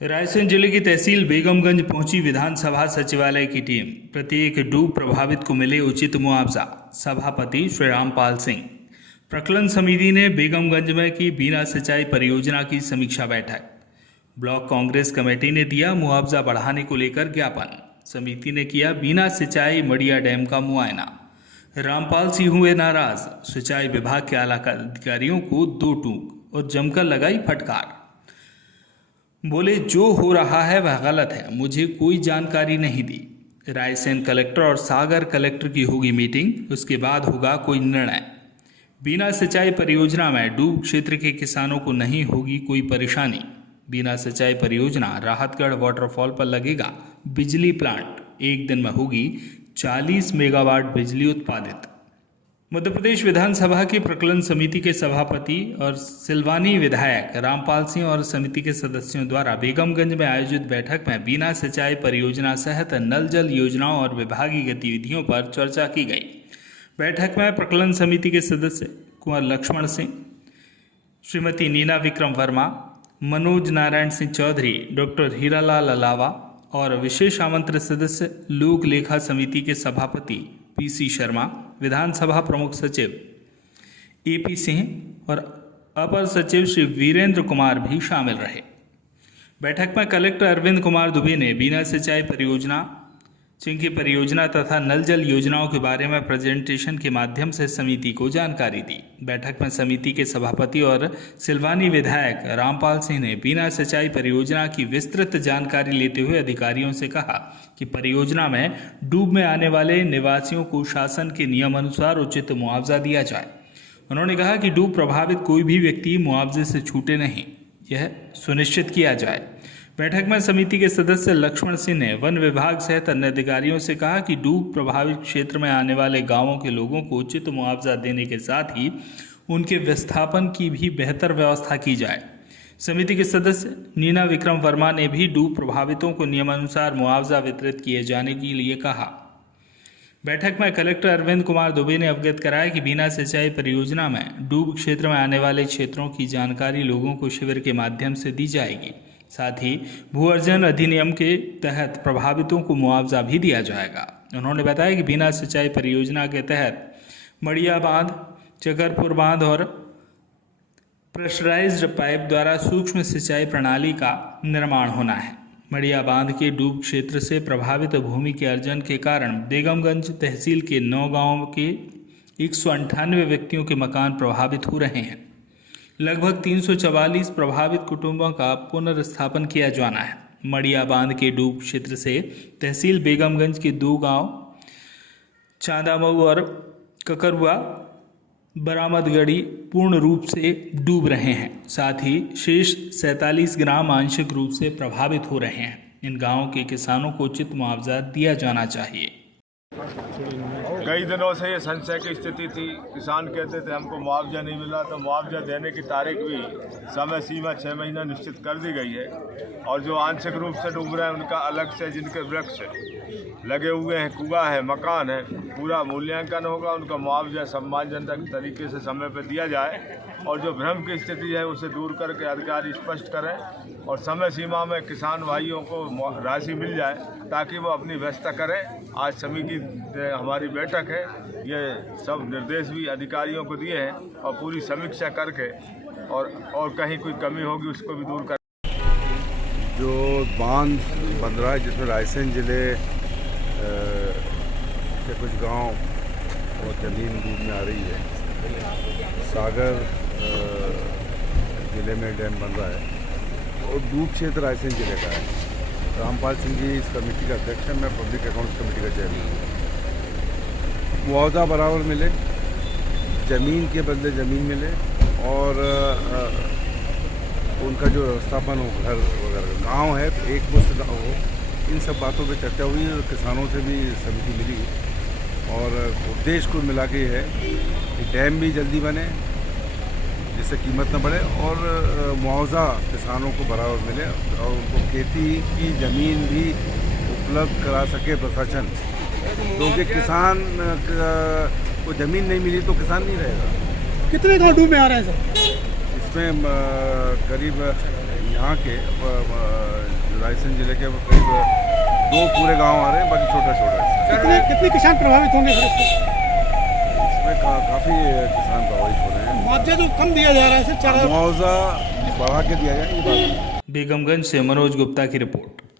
रायसेन जिले की तहसील बेगमगंज पहुंची विधानसभा सचिवालय की टीम। प्रत्येक डूब प्रभावित को मिले उचित मुआवजा। सभापति श्री रामपाल सिंह। प्रकलन समिति ने बेगमगंज में की बिना सिंचाई परियोजना की समीक्षा बैठक। ब्लॉक कांग्रेस कमेटी ने दिया मुआवजा बढ़ाने को लेकर ज्ञापन। समिति ने किया बिना सिंचाई मड़िया डैम का मुआयना। रामपाल सिंह हुए नाराज। सिंचाई विभाग के आला अधिकारियों को दो टूक और जमकर लगाई फटकार। बोले जो हो रहा है वह गलत है, मुझे कोई जानकारी नहीं दी। रायसेन कलेक्टर और सागर कलेक्टर की होगी मीटिंग, उसके बाद होगा कोई निर्णय। बिना सिंचाई परियोजना में डूब क्षेत्र के किसानों को नहीं होगी कोई परेशानी। बिना सिंचाई परियोजना राहतगढ़ वाटरफॉल पर लगेगा बिजली प्लांट। एक दिन में होगी 40 मेगावाट बिजली उत्पादित। मध्य प्रदेश विधानसभा की प्रकलन समिति के सभापति और सिलवानी विधायक रामपाल सिंह और समिति के सदस्यों द्वारा बेगमगंज में आयोजित बैठक में बिना सिंचाई परियोजना सहित नल जल योजनाओं और विभागीय गतिविधियों पर चर्चा की गई। बैठक में प्रकलन समिति के सदस्य कुंवर लक्ष्मण सिंह, श्रीमती नीना विक्रम वर्मा, मनोज नारायण सिंह चौधरी, डॉक्टर हीरालाल अलावा और विशेष आमंत्रित सदस्य लोक लेखा समिति के सभापति पीसी शर्मा, विधानसभा प्रमुख सचिव एपी सिंह और अपर सचिव श्री वीरेंद्र कुमार भी शामिल रहे। बैठक में कलेक्टर अरविंद कुमार दुबे ने बिना सिंचाई परियोजना, चिंकी परियोजना तथा नल जल योजनाओं के बारे में प्रेजेंटेशन के माध्यम से समिति को जानकारी दी। बैठक में समिति के सभापति और सिलवानी विधायक रामपाल सिंह ने बिना सिंचाई परियोजना की विस्तृत जानकारी लेते हुए अधिकारियों से कहा कि परियोजना में डूब में आने वाले निवासियों को शासन के नियम अनुसार उचित मुआवजा दिया जाए। उन्होंने कहा कि डूब प्रभावित कोई भी व्यक्ति मुआवजे से छूटे नहीं, यह सुनिश्चित किया जाए। बैठक में समिति के सदस्य लक्ष्मण सिंह ने वन विभाग सहित अन्य अधिकारियों से कहा कि डूब प्रभावित क्षेत्र में आने वाले गांवों के लोगों को उचित मुआवजा देने के साथ ही उनके विस्थापन की भी बेहतर व्यवस्था की जाए। समिति के सदस्य नीना विक्रम वर्मा ने भी डूब प्रभावितों को नियमानुसार मुआवजा वितरित किए जाने के लिए कहा। बैठक में कलेक्टर अरविंद कुमार दुबे ने अवगत कराया कि बिना सिंचाई परियोजना में डूब क्षेत्र में आने वाले क्षेत्रों की जानकारी लोगों को शिविर के माध्यम से दी जाएगी। साथ ही भू अर्जन अधिनियम के तहत प्रभावितों को मुआवजा भी दिया जाएगा। उन्होंने बताया कि बिना सिंचाई परियोजना के तहत मड़िया बांध, चकरपुर बांध और प्रेशराइज्ड पाइप द्वारा सूक्ष्म सिंचाई प्रणाली का निर्माण होना है। मड़िया बांध के डूब क्षेत्र से प्रभावित भूमि के अर्जन के कारण बेगमगंज तहसील के 9 गांवों के 198 व्यक्तियों के मकान प्रभावित हो रहे हैं। लगभग 344 प्रभावित कुटुंबों का पुनर्स्थापन किया जाना है। मड़िया बांध के डूब क्षेत्र से तहसील बेगमगंज के 2 गांव चांदामऊ और ककरुआ बरामदगढ़ी पूर्ण रूप से डूब रहे हैं। साथ ही शेष 47 ग्राम आंशिक रूप से प्रभावित हो रहे हैं। इन गांवों के किसानों को उचित मुआवजा दिया जाना चाहिए। कई दिनों से ये संशय की स्थिति थी। किसान कहते थे हमको मुआवजा नहीं मिला, तो मुआवजा देने की तारीख भी समय सीमा 6 महीना निश्चित कर दी गई है। और जो आंशिक रूप से डूब रहे हैं उनका अलग से, जिनके वृक्ष लगे हुए हैं, कुआं है, मकान है, पूरा मूल्यांकन होगा। उनका मुआवजा सम्मानजनक तरीके से समय पर दिया जाए और जो भ्रम की स्थिति है उसे दूर करके अधिकारी स्पष्ट करें और समय सीमा में किसान भाइयों को राशि मिल जाए ताकि वो अपनी व्यवस्था करें। आज समिति हमारी बैठक है, ये सब निर्देश भी अधिकारियों को दिए हैं और पूरी समीक्षा करके और कहीं कोई कमी होगी उसको भी दूर कर। जो बांध बन रहा है जिसमें रायसेन जिले के कुछ गांव और ज़मीन डूब में आ रही है। सागर जिले में डैम बन रहा है और डूब क्षेत्र रायसेन जिले का है। रामपाल सिंह जी इस कमेटी का अध्यक्ष हैं, मैं पब्लिक अकाउंट्स कमेटी का चेयरमैन हूँ। मुआवजा बराबर मिले, ज़मीन के बदले ज़मीन मिले और उनका जो व्यवस्थापन हो, घर वगैरह गांव है तो एक मुश्त गाँव हो, इन सब बातों पे चर्चा हुई और किसानों से भी समिति मिली और उद्देश्य को मिला के है कि डैम भी जल्दी बने जिससे कीमत न बढ़े और मुआवजा किसानों को बराबर मिले और उनको खेती की ज़मीन भी उपलब्ध करा सके प्रशासन, क्योंकि किसान को ज़मीन नहीं मिली तो किसान नहीं रहेगा। कितने गाँव डूब में आ रहे हैं सर? इस इसमें करीब यहाँ के जो रायसेन जिले के करीब 2 पूरे गांव आ रहे हैं, बाकी छोटा छोटा है। कितने किसान प्रभावित होंगे फिर इससे? इसमें काफ़ी किसान प्रभावित हो रहे हैं। मुआवजा जो कम दिया जा रहा है, चारा मुआवजा बढ़ा के दिया जाए, ये बात है। बेगमगंज से मनोज गुप्ता की रिपोर्ट।